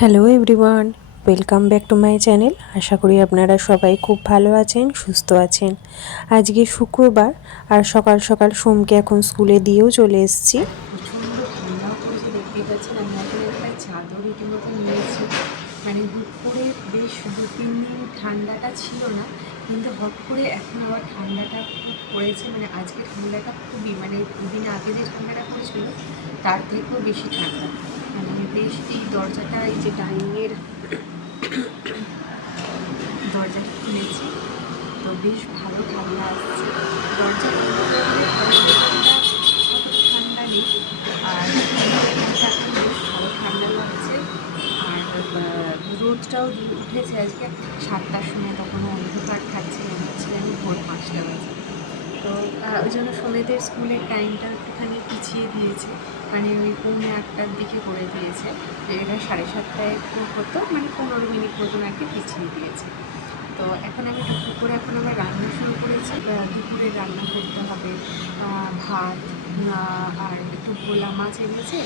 Hello everyone, welcome back to my channel. আশা করি আপনারা সবাই খুব ভালো আছেন, সুস্থ আছেন। আজকে শুক্রবার আর সকাল সকাল সোমকে এখন স্কুলে দিয়েও চলে এসেছি। প্রচণ্ড ঠান্ডাও পড়েছে, দেখতেই পাচ্ছেন। আমি এখন একটা চাদর রীতিমতো নিয়েছি। মানে হুট করে বেশ 2-3 দিন ঠান্ডাটা ছিল না, কিন্তু হট করে এখন আবার ঠান্ডাটা খুব পড়েছে। মানে আজকে ঠান্ডাটা খুবই, মানে দুদিন আগে যে ঠান্ডাটা পড়েছিল তার থেকেও বেশি ঠান্ডা। মানে বেশ এই দরজাটা, এই যে ডাইনিংয়ের দরজাটা খুলেছি, তো বেশ ভালো ঠান্ডা আসছে। দরজা বন্ধ করে দিলে অতটা ঠান্ডা নেই। আর এখন বেশ ভালো ঠান্ডা লাগছে। আর রোদটাও উঠেছে আজকে 7টার সময়, তখনও অন্ধকার থাকছে, মনে হচ্ছে যেন ভোর 5টা বাজে। তো ওই জন্য সমেতের স্কুলের টাইমটা একটুখানি পিছিয়ে দিয়েছে, মানে ওই 7:45-8টার দিকে করে দিয়েছে। এটা 7:30টায় হতো, মানে 15 মিনিট মতন আর কি পিছিয়ে দিয়েছে। তো এখন আমি টুকটুক করে এখন আবার রান্না শুরু করেছি। দুপুরে রান্না করতে হবে ভাত, আর একটু ভোলা মাছ এনেছে।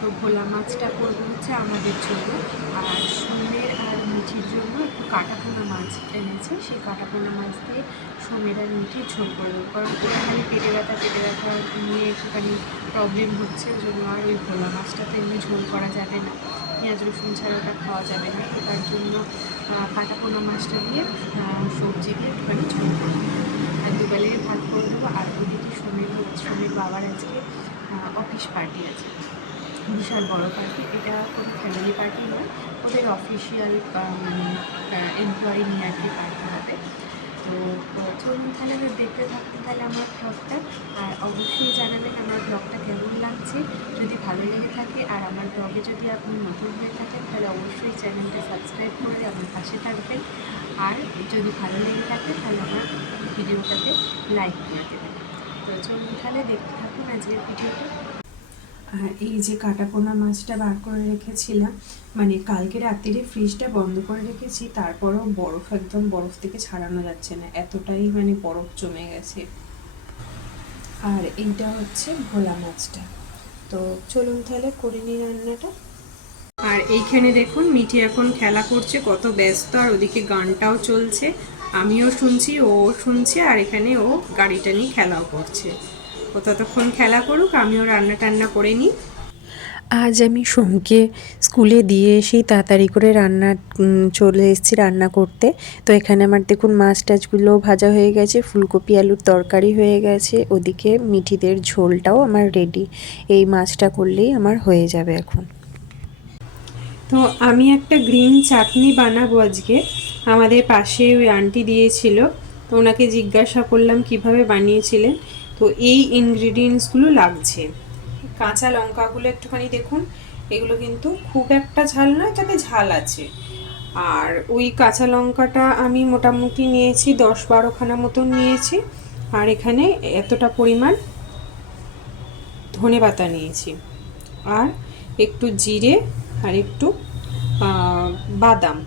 তো ভোলা মাছটা করবো হচ্ছে আমাদের জন্য, আর সোমের আর মিঠির জন্য একটু কাটাপোনা মাছ এনেছে। সেই কাটাপোনা মাছ দিয়ে সোমের আর মিঠির ঝোল করে দেবো, কারণ ওখানে পেটে ব্যথা নিয়ে একটুখানি প্রবলেম হচ্ছে। ওই জন্য আর ওই ভোলা মাছটা তো এমনি ঝোল করা যাবে না, পেঁয়াজ রসুন ছাড়া ওটা খাওয়া যাবে না। তো তার জন্য কাটাপোনা মাছটা দিয়ে সবজি দিয়ে একটুখানি ঝোল করে দেবো, আর দুবেলায় ভাত করে দেবো। আর ওদিকে সোমের বাবার আজকে অফিস পার্টি আছে, বিশাল বড় পার্টি। এটা কোনো ফ্যামিলি পার্টি নয়, ওদের অফিসিয়াল মানে এমপ্লয়ি নিয়ে আর কি পার্টি হবে। তো চলুন তাহলে দেখতে থাকুন তাহলে আমার ব্লগটা, আর অবশ্যই জানাবেন আমার ব্লগটা কেমন লাগছে। যদি ভালো লেগে থাকে আর আমার ব্লগে যদি আপনি নতুন হয়ে থাকেন, তাহলে অবশ্যই চ্যানেলটা সাবস্ক্রাইব করে আমার পাশে থাকবেন। আর যদি ভালো লেগে থাকে তাহলে আমার ভিডিওটাতে লাইক করে দেবেন। তো চলুন তাহলে দেখতে থাকুন আজকের ভিডিওটা। আর এই যে কাটাপোনা মাছটা বার করে রেখেছিলাম, মানে কালকে রাত্রিরে ফ্রিজটা বন্ধ করে রেখেছি, তারপরেও একদম বরফ থেকে ছাড়ানো যাচ্ছে না, এতটাই মানে বরফ জমে গেছে। আর এইটা হচ্ছে ভোলা মাছটা। তো চলুন তাহলে করে নিই রান্নাটা। আর এইখানে দেখুন মিঠি এখন খেলা করছে, কত ব্যস্ত, আর ওদিকে গানটাও চলছে, আমিও শুনছি, ও শুনছে, আর এখানে ও গাড়িটা নিয়ে খেলাও করছে। ও ততক্ষণ খেলা করুক, আমিও রান্না টান্না করে নিই। আজ আমি সোমকে স্কুলে দিয়ে এসেই তাড়াতাড়ি করে চলে এসেছি রান্না করতে। তো এখানে আমার দেখুন মাছ টাছগুলো ভাজা হয়ে গেছে, ফুলকপি আলুর তরকারি হয়ে গেছে, ওদিকে মিঠিদের ঝোলটাও আমার রেডি। এই মাছটা করলেই আমার হয়ে যাবে এখন। তো আমি একটা গ্রিন চাটনি বানাবো আজকে, আমাদের পাশে ওই আন্টি দিয়েছিল, তো ওনাকে জিজ্ঞাসা করলাম কিভাবে বানিয়েছিলেন। তো এই ইনগ্রিডিয়েন্টসগুলো লাগছে। কাঁচা লঙ্কাগুলো একটুখানি দেখুন, এগুলো কিন্তু খুব একটা ঝাল নয়, তবে ঝাল আছে। আর ওই কাঁচা লঙ্কাটা আমি মোটামুটি নিয়েছি 10-12খানা মতন নিয়েছি। আর এখানে এতটা পরিমাণ ধনেপাতা নিয়েছি, আর একটু জিরে, আর একটু বাদাম।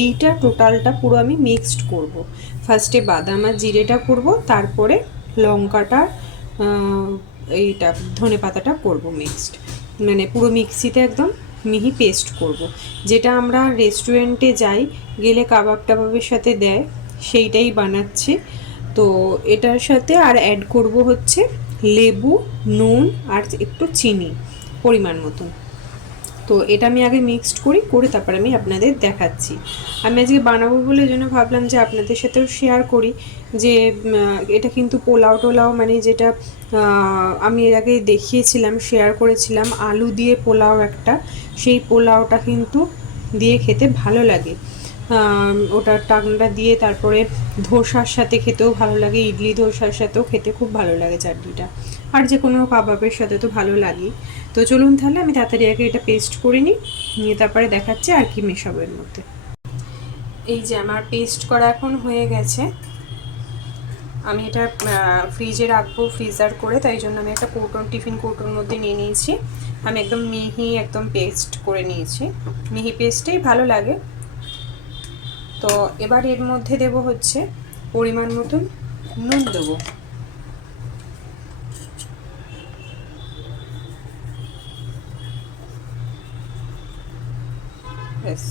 এইটা টোটালটা পুরো আমি মিক্সড করব। ফার্স্টে বাদাম আর জিরেটা করব, তারপরে লঙ্কাটা এইটা ধনেপাতাটা করব মিক্সড, মানে পুরো মিক্সিতে একদম মিহি পেস্ট করব। যেটা আমরা রেস্টুরেন্টে যাই, গেলে কাবাব টাবাবের সাথে দেয়, সেইটাই বানাচ্ছি। তো এটার সাথে আর অ্যাড করব হচ্ছে লেবু, নুন, আর একটু চিনি পরিমাণ মতন। তো এটা আমি আগে মিক্সড করে তারপর আমি আপনাদের দেখাচ্ছি। আমি আজকে বানাবো বলে এই জন্য ভাবলাম যে আপনাদের সাথেও শেয়ার করি, যে এটা কিন্তু পোলাও টোলাও, মানে যেটা আমি এর আগে দেখিয়েছিলাম, শেয়ার করেছিলাম আলু দিয়ে পোলাও একটা, সেই পোলাওটা কিন্তু দিয়ে খেতে ভালো লাগে। ওটা টাকনাটা দিয়ে তারপরে ধোসার সাথে খেতেও ভালো লাগে, ইডলি ধোসার সাথেও খেতে খুব ভালো লাগে চাটনিটা, আর যে কোনো কাবাবের সাথে তো ভালো লাগেই। তো চলুন তাহলে আমি তাড়াতাড়ি আগে এটা পেস্ট করে নিয়ে তারপরে দেখাচ্ছি আর কি মেশাবো এর মধ্যে। এই যে আমার পেস্ট করা এখন হয়ে গেছে, আমি এটা ফ্রিজে রাখবো, ফ্রিজার করে, তাই জন্য আমি একটা টিফিন কৌটোর মধ্যে নিয়ে নিয়েছি। আমি একদম মিহি একদম পেস্ট করে নিয়েছি, মিহি পেস্টেই ভালো লাগে। তো এবার এর মধ্যে দেব হচ্ছে পরিমাণ মতন নুন দেবো। ব্যাস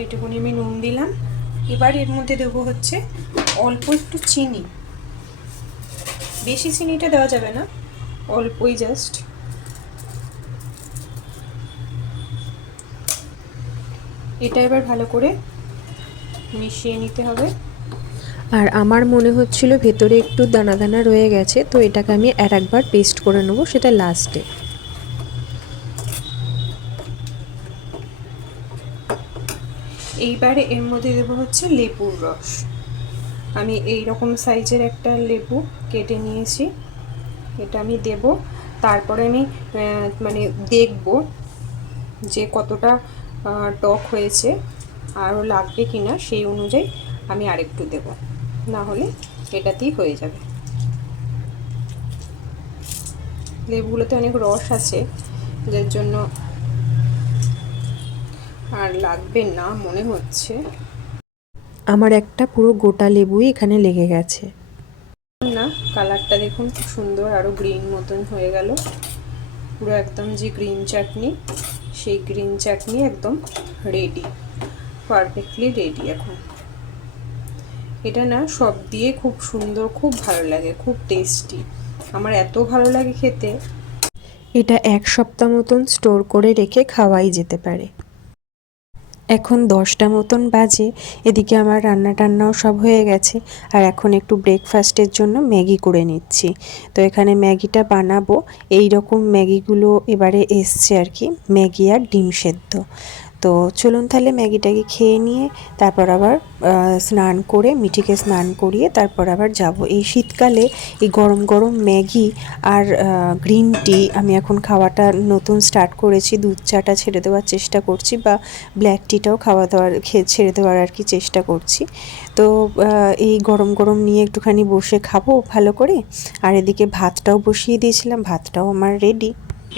এইটুকুনি আমি নুন দিলাম। এবার এর মধ্যে দেবো হচ্ছে অল্প একটু চিনি, বেশি চিনিটা দেওয়া যাবে না, অল্পই জাস্ট। এটা এবার ভালো করে মিশিয়ে নিতে হবে। আর আমার মনে হচ্ছিল ভেতরে একটু দানা দানা রয়ে গেছে, তো এটাকে আমি আর একবার পেস্ট করে নেবো, সেটা লাস্টে। এইবারে এর মধ্যে দেবো হচ্ছে লেবুর রস। আমি এই রকম সাইজের একটা লেবু কেটে নিয়েছি, এটা আমি দেব। তারপরে আমি মানে দেখব যে কতটা টক হয়েছে, আরও লাগবে কিনা, সেই অনুযায়ী আমি আরেকটু দেব, না হলে এটাতেই হয়ে যাবে। লেবুগুলোতে অনেক রস আছে, যার জন্য আর লাগবে না মনে হচ্ছে। আমার একটা পুরো গোটা লেবুই এখানে লেগে গেছে না। কালারটা দেখুন খুব সুন্দর, আরও গ্রিন মতন হয়ে গেল, পুরো একদম যে গ্রিন চাটনি, সেই গ্রিন চাটনি একদম রেডি, পারফেক্টলি রেডি। এখন এটা না সব দিয়ে খুব সুন্দর, খুব ভালো লাগে, খুব টেস্টি, আমার এত ভালো লাগে খেতে। এটা 1 সপ্তাহ মতন স্টোর করে রেখে খাওয়াই যেতে পারে। এখন 10টা মতন বাজে, এদিকে আমার রান্না টান্নাও সব হয়ে গেছে, আর এখন একটু ব্রেকফাস্টের জন্য ম্যাগি করে নিচ্ছি। তো এখানে ম্যাগিটা বানাবো, এই রকম ম্যাগিগুলো এবারে এসছে আর কি, ম্যাগি আর ডিম সেদ্ধ। তো চলুন তাহলে ম্যাগিটাকে খেয়ে নিয়ে তারপর আবার স্নান করে, মিঠিকে স্নান করিয়ে তারপর আবার যাব। এই শীতকালে এই গরম গরম ম্যাগি আর গ্রিন টি আমি এখন খাওয়াটা নতুন স্টার্ট করেছি, দুধ চাটা ছেড়ে দেওয়ার চেষ্টা করছি, বা ব্ল্যাক টিটাও ছেড়ে দেওয়ার আর কি চেষ্টা করছি। তো এই গরম গরম নিয়ে একটুখানি বসে খাবো ভালো করে। আর এদিকে ভাতটাও বসিয়ে দিয়েছিলাম, ভাতটাও আমার রেডি।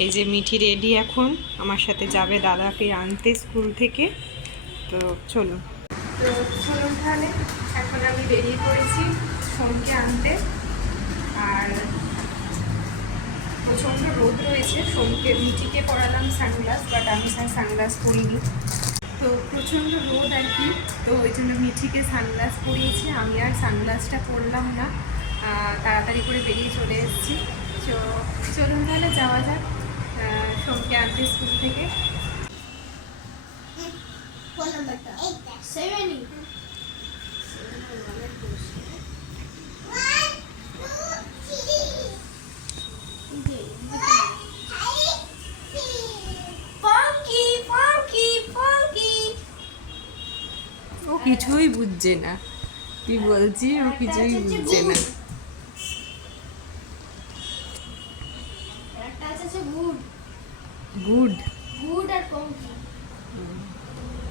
এই যে মিঠি রেডি, এখন আমার সাথে যাবে দাদাকে আনতে স্কুল থেকে। তো চলুন তাহলে, এখন আমি বেরিয়ে পড়েছি সোমকে আনতে। আর প্রচণ্ড রোদ রয়েছে, সোমকে মিঠিকে পরালাম সানগ্লাস, বাট আমি সানগ্লাস পরিনি, তো প্রচণ্ড রোদ আর কি, তো ওই জন্য মিঠিকে সানগ্লাস পরিয়েছি, আমি আর সানগ্লাসটা পরলাম না, তাড়াতাড়ি করে বেরিয়ে চলে এসেছি। তো চলুন তাহলে যাওয়া যাক সোমকে আনতে স্কুল থেকে। ও কিছুই বুঝছে না, তুই বলছি ও কিছুই বুঝছে না। গুড গুড আর পঙ্কি,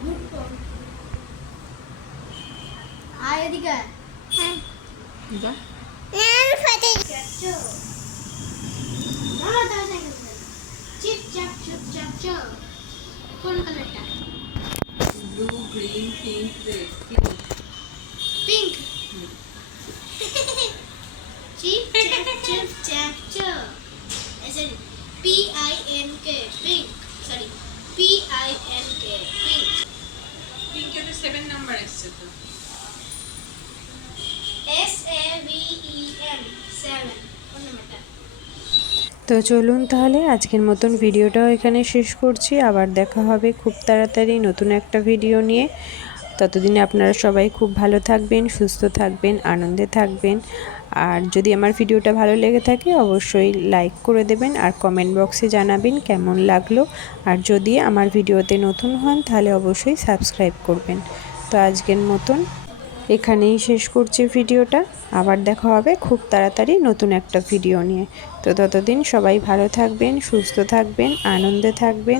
গুড পঙ্কি। আয় এদিকে, হ্যাঁ যা আমি ফাটে যাচ্ছো না না দাও সাইকেল চিপ চাপ চুপ চাপ চো। কোন কালারটা? Blue, green, pink, red. Pink. চিপ চাপ চুপ চাপ চো। Sorry PINK, pink, sorry PINK, pink. পিঙ্কে তো 7 নাম্বার এসছে তো। SAVEN 7 কোন নাম্বারটা? তো চলুন তাহলে আজকের মতন ভিডিওটাও এখানে শেষ করছি, আবার দেখা হবে খুব তাড়াতাড়ি নতুন একটা ভিডিও নিয়ে। ততদিনে আপনারা সবাই খুব ভালো থাকবেন, সুস্থ থাকবেন, আনন্দে থাকবেন। আর যদি আমার ভিডিওটা ভালো লেগে থাকে অবশ্যই লাইক করে দেবেন, আর কমেন্ট বক্সে জানাবেন কেমন লাগলো। আর যদি আমার ভিডিওতে নতুন হন তাহলে অবশ্যই সাবস্ক্রাইব করবেন। তো আজকের মতন এখানেই শেষ করছি ভিডিওটা, আবার দেখা হবে খুব তাড়াতাড়ি নতুন একটা ভিডিও নিয়ে। তো ততদিন সবাই ভালো থাকবেন, সুস্থ থাকবেন, আনন্দে থাকবেন।